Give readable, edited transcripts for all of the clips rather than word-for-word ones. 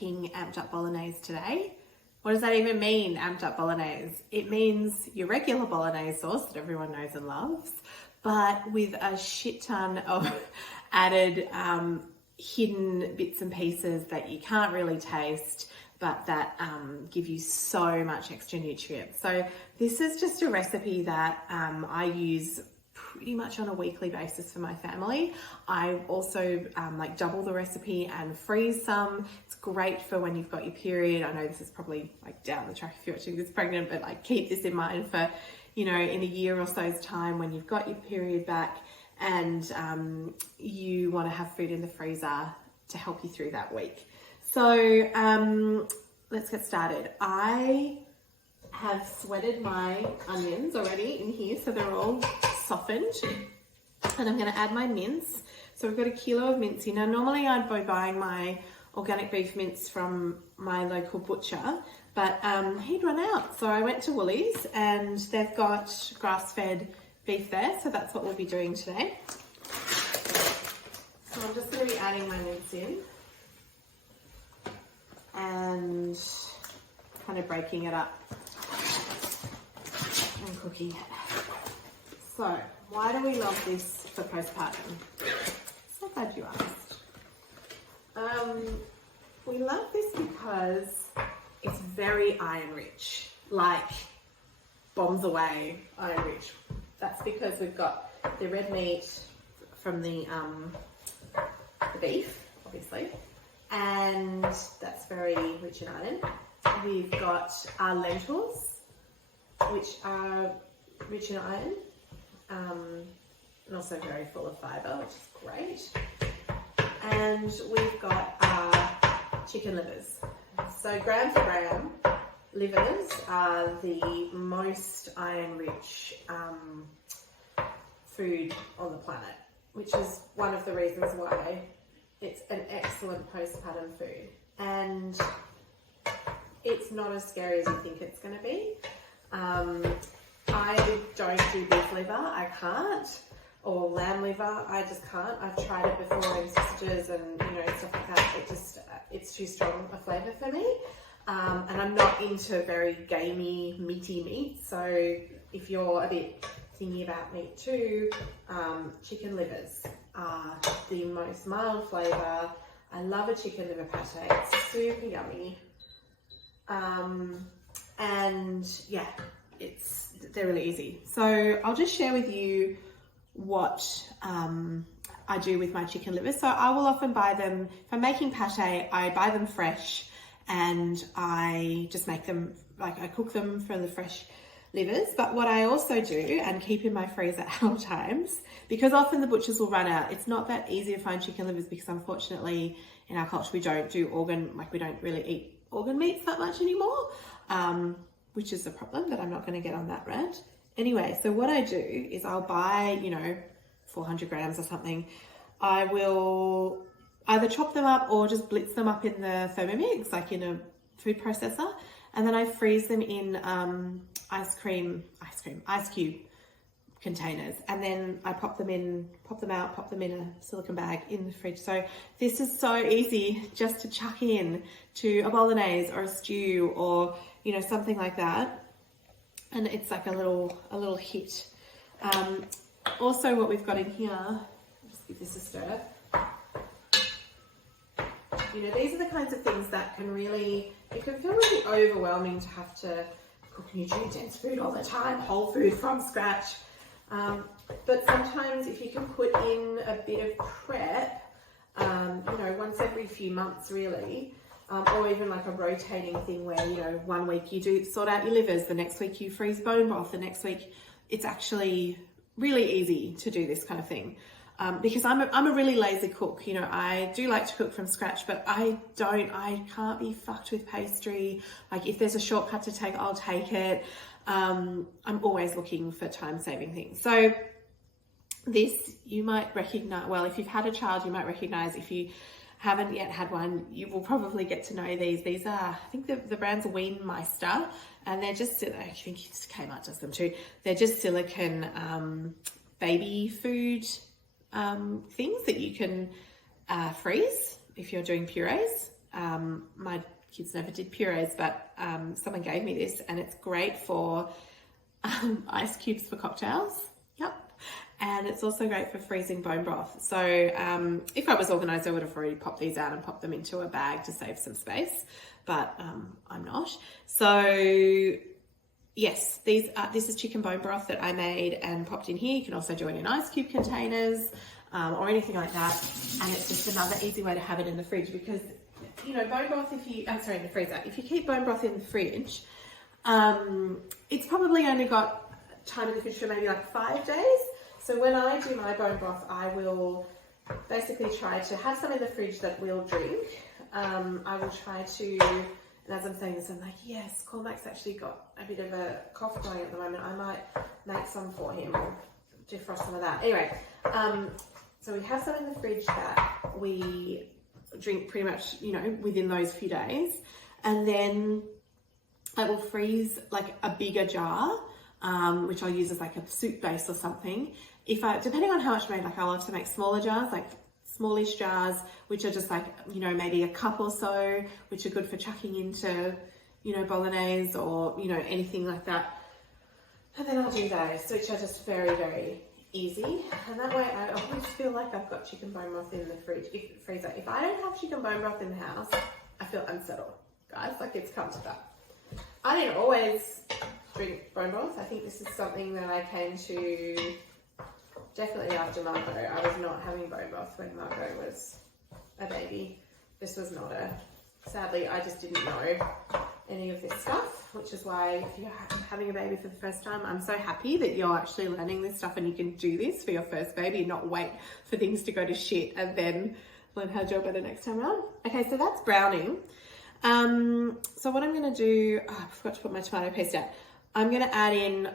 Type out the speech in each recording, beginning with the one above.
making amped up bolognese today. What does that even mean, amped up bolognese? It means your regular bolognese sauce that everyone knows and loves, but with a shit ton of added hidden bits and pieces that you can't really taste, but that give you so much extra nutrients. So this is just a recipe that I use pretty much on a weekly basis for my family. I also like double the recipe and freeze some. It's great for when you've got your period. I know this is probably like down the track if you're actually this pregnant, but like keep this in mind for, you know, in a year or so's time when you've got your period back and you want to have food in the freezer to help you through that week. So let's get started. I have sweated my onions already in here, so they're all softened, and I'm going to add my mince. So we've got a kilo of mince here. Now normally I'd be buying my organic beef mince from my local butcher, but he'd run out, so I went to Woolies and they've got grass-fed beef there, so that's what we'll be doing today. So I'm just going to be adding my mince in and kind of breaking it up and cooking it. So, why do we love this for postpartum? So glad you asked. We love this because it's very iron rich, like bombs away iron rich. That's because we've got the red meat from the beef, obviously, and that's very rich in iron. We've got our lentils, which are rich in iron, and also very full of fibre, which is great. And we've got our chicken livers. So gram for gram, livers are the most iron-rich food on the planet, which is one of the reasons why it's an excellent postpartum food. And it's not as scary as you think it's going to be. I don't do beef liver, I can't, or lamb liver, I just can't. I've tried it before in sausages and, you know, stuff like that. It's too strong a flavour for me. And I'm not into very gamey, meaty meat. So if you're a bit thinking about meat too, chicken livers are the most mild flavour. I love a chicken liver pate, it's super yummy. And yeah, they're really easy. So I'll just share with you what I do with my chicken livers. So I will often buy them, if I'm making pate, I buy them fresh and I just make them, like I cook them for the fresh livers. But what I also do and keep in my freezer at all times, because often the butchers will run out, it's not that easy to find chicken livers because unfortunately in our culture we don't do we don't really eat organ meats that much anymore, which is a problem, but I'm not going to get on that rant. Anyway, so what I do is I'll buy, you know, 400 grams or something. I will either chop them up or just blitz them up in the Thermomix, like in a food processor, and then I freeze them in ice cube containers, and then I pop them out, pop them in a silicone bag in the fridge. So this is so easy just to chuck in to a bolognese or a stew or, you know, something like that, and it's like a little hit. Also, what we've got in here, just give this a stir. You know, these are the kinds of things that can really, it can feel really overwhelming to have to cook nutrient-dense food all the time, whole food from scratch. But sometimes if you can put in a bit of prep, you know, once every few months really, or even like a rotating thing where, you know, one week you do sort out your livers, the next week you freeze bone broth, the next week, it's actually really easy to do this kind of thing. Because I'm a really lazy cook, you know, I do like to cook from scratch, but I can't be fucked with pastry. Like if there's a shortcut to take, I'll take it. I'm always looking for time-saving things. So this you might recognize, well, if you've had a child, you might recognize. If you haven't yet had one, you will probably get to know these. These are, I think the brand's Weenmeister, and they're just, I think Kmart does them too. They're just silicone baby food things that you can freeze if you're doing purees. My kids never did purees, but someone gave me this, and it's great for ice cubes for cocktails. Yep. And it's also great for freezing bone broth. So if I was organised, I would have already popped these out and popped them into a bag to save some space, but I'm not. So yes, this is chicken bone broth that I made and popped in here. You can also do it in ice cube containers or anything like that. And it's just another easy way to have it in the fridge, because, you know, bone broth, in the freezer, if you keep bone broth in the fridge, it's probably only got time in the fridge for maybe like 5 days. So when I do my bone broth, I will basically try to have some in the fridge that we'll drink. I will try to, and as I'm saying this, I'm like, yes, Cormac's actually got a bit of a cough going at the moment. I might make some for him or defrost some of that. Anyway, so we have some in the fridge that we drink pretty much, you know, within those few days. And then I will freeze like a bigger jar, which I'll use as like a soup base or something. Depending on how much I make, like I'll also make smaller jars, like smallish jars, which are just like, you know, maybe a cup or so, which are good for chucking into, you know, bolognese or, you know, anything like that. And then I'll do those, which are just very, very easy. And that way I always feel like I've got chicken bone broth in the freezer. If I don't have chicken bone broth in the house, I feel unsettled, guys. Like, it's come to that. I didn't always drink bone broth. I think this is something that I came to definitely after Margot. I was not having bone broth when Margot was a baby. This was not sadly, I just didn't know any of this stuff, which is why if you're having a baby for the first time, I'm so happy that you're actually learning this stuff and you can do this for your first baby and not wait for things to go to shit and then learn how to do it better next time around. Okay, so that's browning. So what I'm going to do, I forgot to put my tomato paste out. I'm going to add in,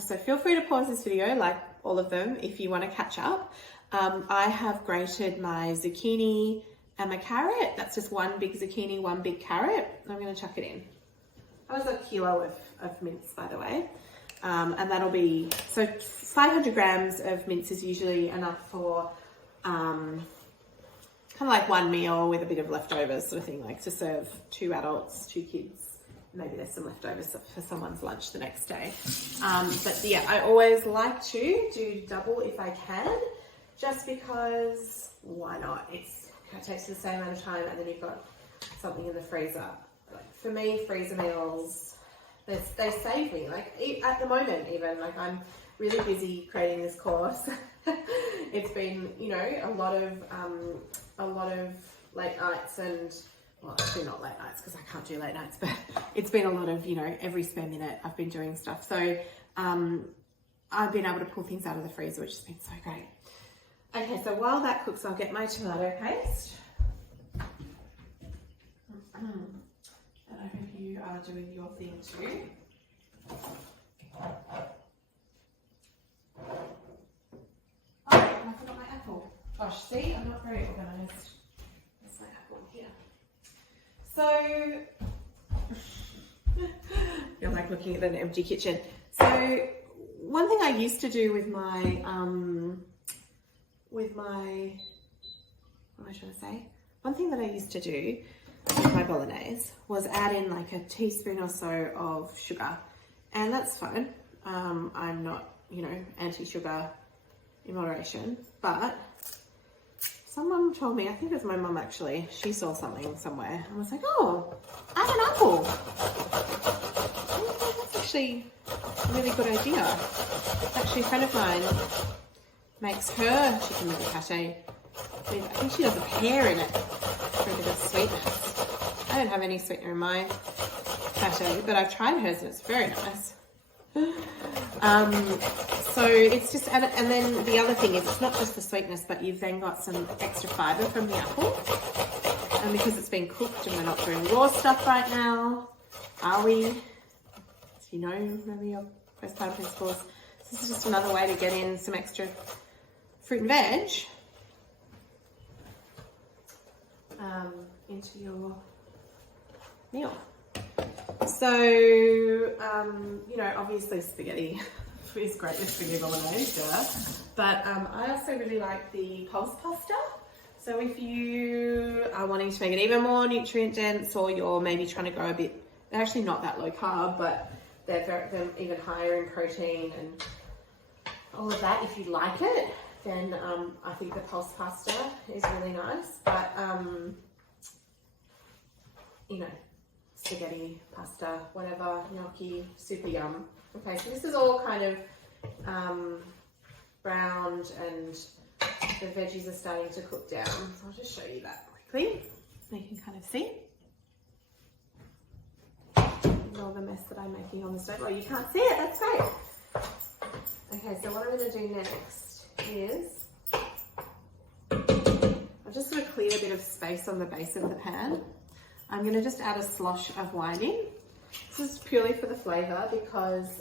so feel free to pause this video, like all of them, if you want to catch up. I have grated my zucchini and my carrot. That's just one big zucchini, one big carrot. I'm going to chuck it in. That was a kilo of mince, by the way. And that'll be, so 500 grams of mince is usually enough for kind of like one meal with a bit of leftovers sort of thing, like to serve 2 adults, 2 kids. Maybe there's some leftovers for someone's lunch the next day. But yeah, I always like to do double if I can, just because why not? It takes the same amount of time and then you've got something in the freezer. Like for me, freezer meals, they save me. Like at the moment even, like I'm really busy creating this course. It's been, you know, a lot of late nights and, well, actually not late nights because I can't do late nights, but it's been a lot of, you know, every spare minute I've been doing stuff. So I've been able to pull things out of the freezer, which has been so great. Okay, so while that cooks, I'll get my tomato paste. And I hope you are doing your thing too. Oh, I forgot my apple. Gosh, see, I'm not very organised. There's my apple here. So, you're like looking at an empty kitchen. So, one thing I used to do with my, what am I trying to say? One thing that I used to do with my bolognese was add in like a teaspoon or so of sugar. And that's fine. I'm not, you know, anti-sugar in moderation, but someone told me, I think it was my mum actually, she saw something somewhere and was like, oh, add an apple. Oh, that's actually a really good idea. Actually, a friend of mine makes her chicken pate with, I think she does a pear in it for a bit of sweetness. I don't have any sweetener in my pate, but I've tried hers and it's very nice. So it's just, and then the other thing is it's not just the sweetness, but you've then got some extra fibre from the apple. And because it's been cooked and we're not doing raw stuff right now, are we? As you know, maybe your postpartum principles. This is just another way to get in some extra fruit and veg into your meal. So, you know, obviously spaghetti is great with spaghetti bolognese, but I also really like the pulse pasta. So if you are wanting to make it even more nutrient dense, or you're maybe trying to go a bit, they're actually not that low carb, but they're even higher in protein and all of that. If you like it, then I think the pulse pasta is really nice. But you know, spaghetti, pasta, whatever, gnocchi, super yum. Okay, so this is all kind of browned and the veggies are starting to cook down. So I'll just show you that quickly so you can kind of see. All the mess that I'm making on the stove. Oh, you can't see it, that's great. Okay, so what I'm going to do next is I've just got to clear a bit of space on the base of the pan. I'm going to just add a slosh of wine in. This is purely for the flavour because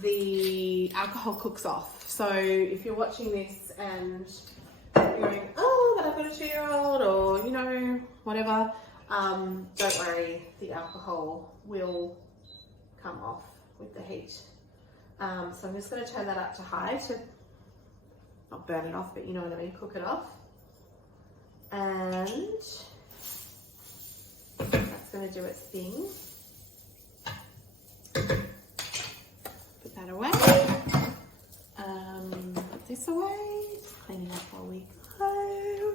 the alcohol cooks off. So if you're watching this and you're going, oh, but I've got a 2-year-old, or you know, whatever, don't worry, the alcohol will come off with the heat. So I'm just going to turn that up to high to not burn it off, but you know what I mean, cook it off. And that's going to do its thing. Put that away. Put this away. Just cleaning up while we go.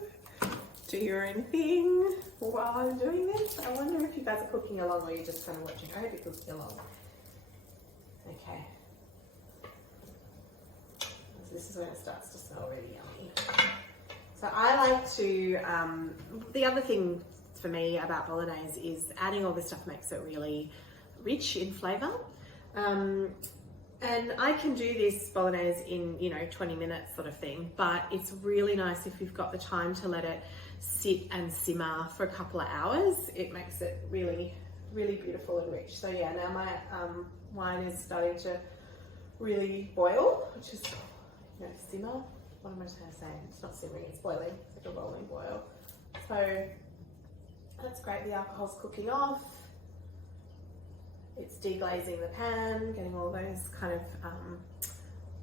Do your own thing while I'm doing this. I wonder if you guys are cooking along or you're just kind of watching. I hope you're cooking along. Okay. So this is when it starts to smell really yummy. So I like to, the other thing for me about bolognese is adding all this stuff makes it really rich in flavour. And I can do this bolognese in, 20 minutes sort of thing, but it's really nice if you've got the time to let it sit and simmer for a couple of hours. It makes it really, really beautiful and rich. So yeah, now my wine is starting to really boil, which is, simmer. What am I trying to say? It's not simmering, it's boiling. It's like a rolling boil. So that's great. The alcohol's cooking off. It's deglazing the pan, getting all those kind of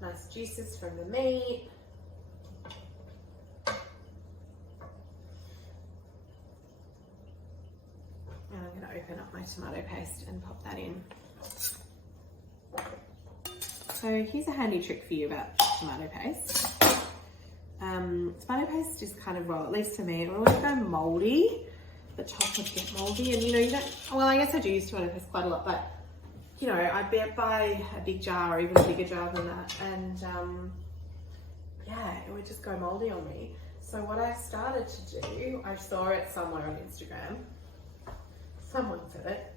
nice juices from the meat. And I'm going to open up my tomato paste and pop that in. So here's a handy trick for you about tomato paste. Tomato paste is kind of, well, at least for me, it will always go mouldy. The top would get mouldy, and you don't, well, I guess I do use tomato paste quite a lot, but I buy a big jar or even a bigger jar than that, and yeah, it would just go mouldy on me. So what I started to do, I saw it somewhere on Instagram, someone said it,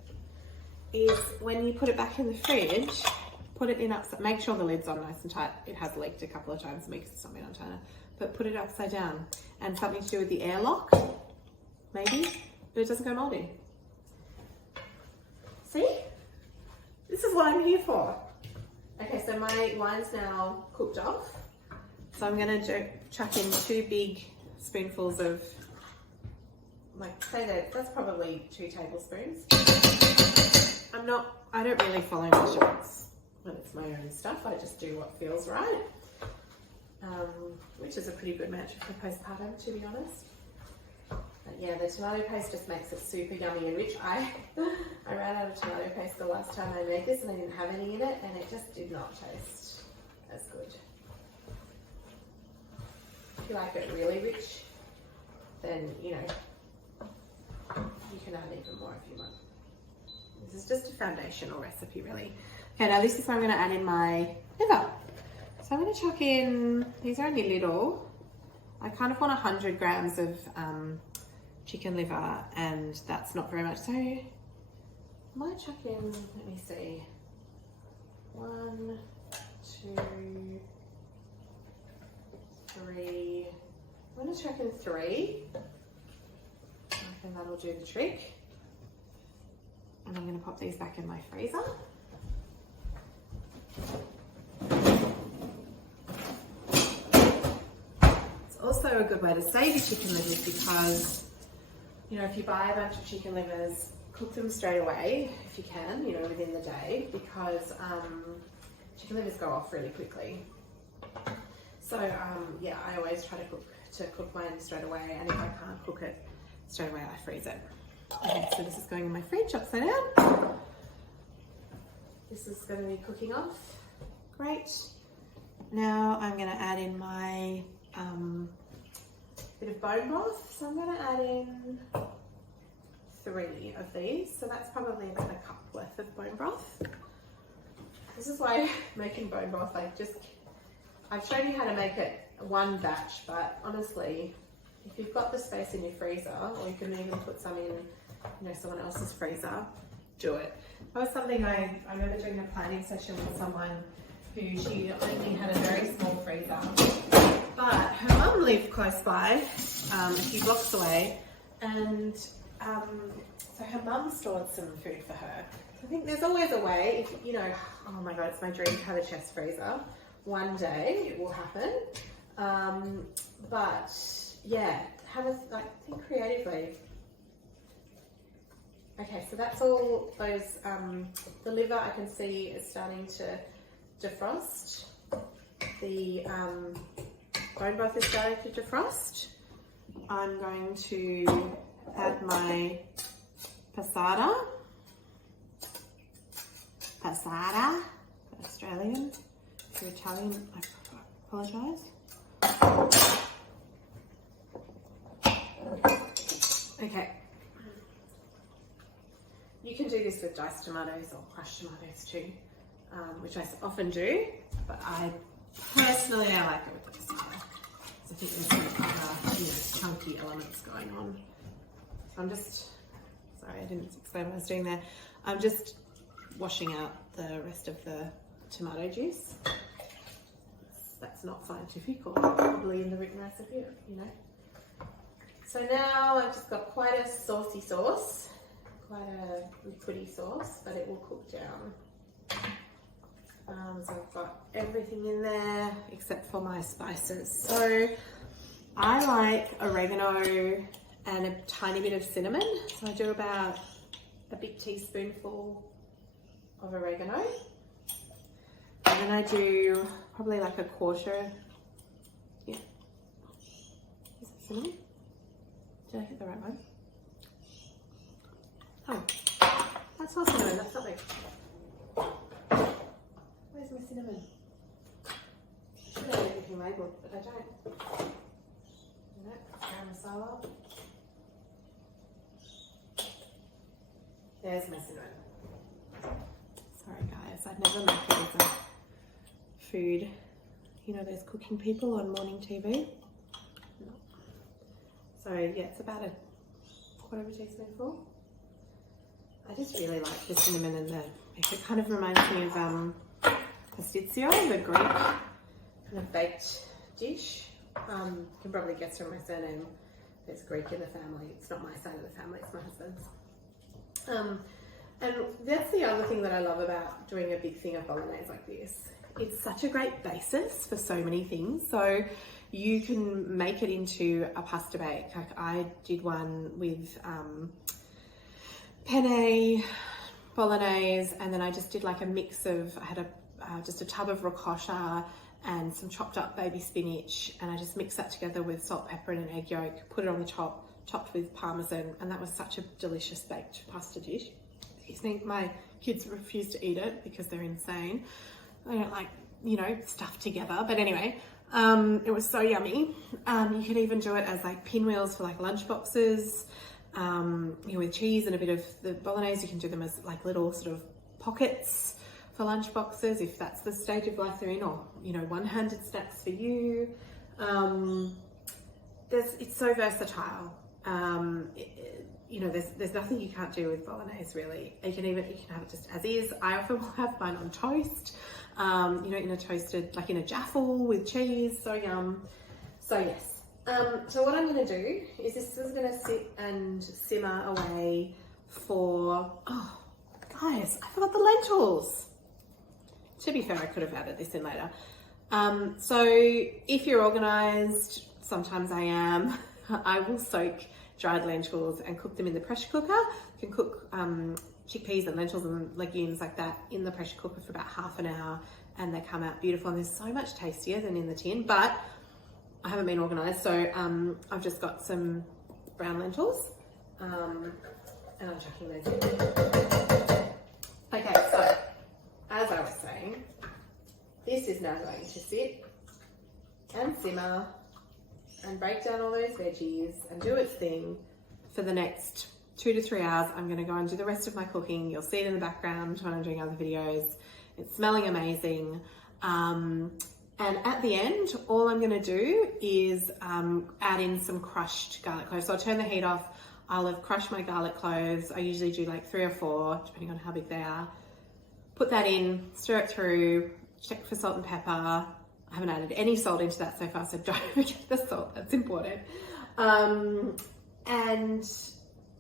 is when you put it back in the fridge, put it in upside, make sure the lid's on nice and tight. It has leaked a couple of times, because it's not been on tighter, but put it upside down, and something to do with the airlock, maybe, but it doesn't go mouldy. See? This is what I'm here for. Okay, so my wine's now cooked off. So I'm gonna chuck in 2 big spoonfuls of, that's probably 2 tablespoons. I don't really follow measurements when it's my own stuff. I just do what feels right. Which is a pretty good match for postpartum, to be honest. But yeah, the tomato paste just makes it super yummy and rich. I ran out of tomato paste the last time I made this and I didn't have any in it, and it just did not taste as good. If you like it really rich, then you can add even more if you want. This is just a foundational recipe, really. Okay, now this is where I'm going to add in my liver. So I'm going to chuck in, these are only little. I kind of want 100 grams of chicken liver, and that's not very much. So I might chuck in, let me see, 1, 2, 3. I'm going to chuck in 3. I think that'll do the trick. And I'm going to pop these back in my freezer. It's also a good way to save your chicken livers because, if you buy a bunch of chicken livers, cook them straight away if you can, within the day, because chicken livers go off really quickly. So yeah, I always try to cook mine straight away, and if I can't cook it straight away, I freeze it. Okay, so this is going in my fridge upside down. This is going to be cooking off. Great. Now I'm going to add in my bit of bone broth. So I'm going to add in 3 of these. So that's probably about a cup worth of bone broth. This is why making bone broth, I've shown you how to make it one batch, but honestly, if you've got the space in your freezer, or you can even put some in, someone else's freezer, do it. That was something I remember doing a planning session with someone who she only had a very small freezer, but her mum lived close by, a few blocks away, and so her mum stored some food for her. So I think there's always a way, if oh my God, it's my dream to have a chest freezer. One day it will happen, but yeah, think creatively. Okay, so that's all those, the liver I can see is starting to defrost. The bone broth is starting to defrost. I'm going to add my passata, Australian. If you're Italian, I apologise. Okay. You can do this with diced tomatoes or crushed tomatoes too, which I often do, but I personally like it with the passata. So I think there's some other chunky elements going on. So I'm just, sorry I didn't explain what I was doing there. I'm just washing out the rest of the tomato juice. That's not scientific or probably in the written recipe, So now I've just got quite a saucy sauce, quite a liquidy sauce, but it will cook down. So I've got everything in there except for my spices. So I like oregano and a tiny bit of cinnamon. So I do about a big teaspoonful of oregano. And then I do probably like a quarter. Yeah. Is it cinnamon? Did I get the right one? Oh, that's not cinnamon, that's something. Where's my cinnamon? I should have everything labelled, but I don't. Garam masala. There's my cinnamon. Sorry guys, I've never made it with food. Those cooking people on morning TV. No. So yeah, it's about a quarter of a teaspoonful. I just really like the cinnamon and it kind of reminds me of pasticcio, the Greek kind of baked dish. You can probably guess from my surname, there's Greek in the family. It's not my side of the family, it's my husband's. And that's the other thing that I love about doing a big thing of bolognese like this. It's such a great basis for so many things. So you can make it into a pasta bake. Like I did one with penne, bolognese, and then I just did like a mix of, I had just a tub of ricotta and some chopped up baby spinach, and I just mixed that together with salt, pepper and an egg yolk, put it on the top, topped with parmesan, and that was such a delicious baked pasta dish. My kids refuse to eat it because they're insane. I don't like, stuff together. But anyway, it was so yummy. You could even do it as like pinwheels for like lunch boxes, with cheese and a bit of the bolognese. You can do them as like little sort of pockets for lunch boxes if that's the stage of life they're in, or, one-handed snacks for you. It's so versatile. There's nothing you can't do with bolognese really. You can have it just as is. I often will have mine on toast, in a toasted, like in a jaffle with cheese, so yum. So yes. So what I'm gonna do is this is gonna sit and simmer away for, oh guys, I forgot the lentils. To be fair, I could have added this in later. So if you're organized, sometimes I am, I will soak dried lentils and cook them in the pressure cooker. You can cook chickpeas and lentils and legumes like that in the pressure cooker for about half an hour, and they come out beautiful, and they're so much tastier than in the tin. But I haven't been organised, so I've just got some brown lentils, and I'm chucking those in. Okay, so as I was saying, this is now going to sit and simmer and break down all those veggies and do its thing for the next 2 to 3 hours. I'm going to go and do the rest of my cooking. You'll see it in the background when I'm doing other videos. It's smelling amazing. And at the end, all I'm going to do is add in some crushed garlic cloves. So I'll turn the heat off. I'll have crushed my garlic cloves. I usually do like 3 or 4, depending on how big they are. Put that in, stir it through, check for salt and pepper. I haven't added any salt into that so far, so don't forget the salt, that's important. And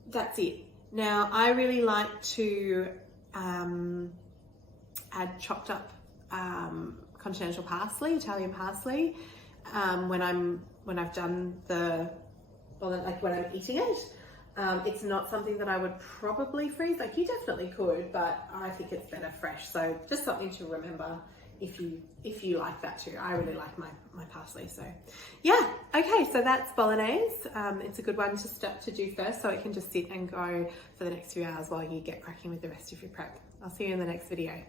that's it. Now, I really like to add chopped up continental parsley, Italian parsley, when I've done when I'm eating it. It's not something that I would probably freeze. Like, you definitely could, but I think it's better fresh. So just something to remember if you like that too. I really like my parsley. So yeah, okay, so that's bolognese. It's a good one to start to do first, so it can just sit and go for the next few hours while you get cracking with the rest of your prep. I'll see you in the next video.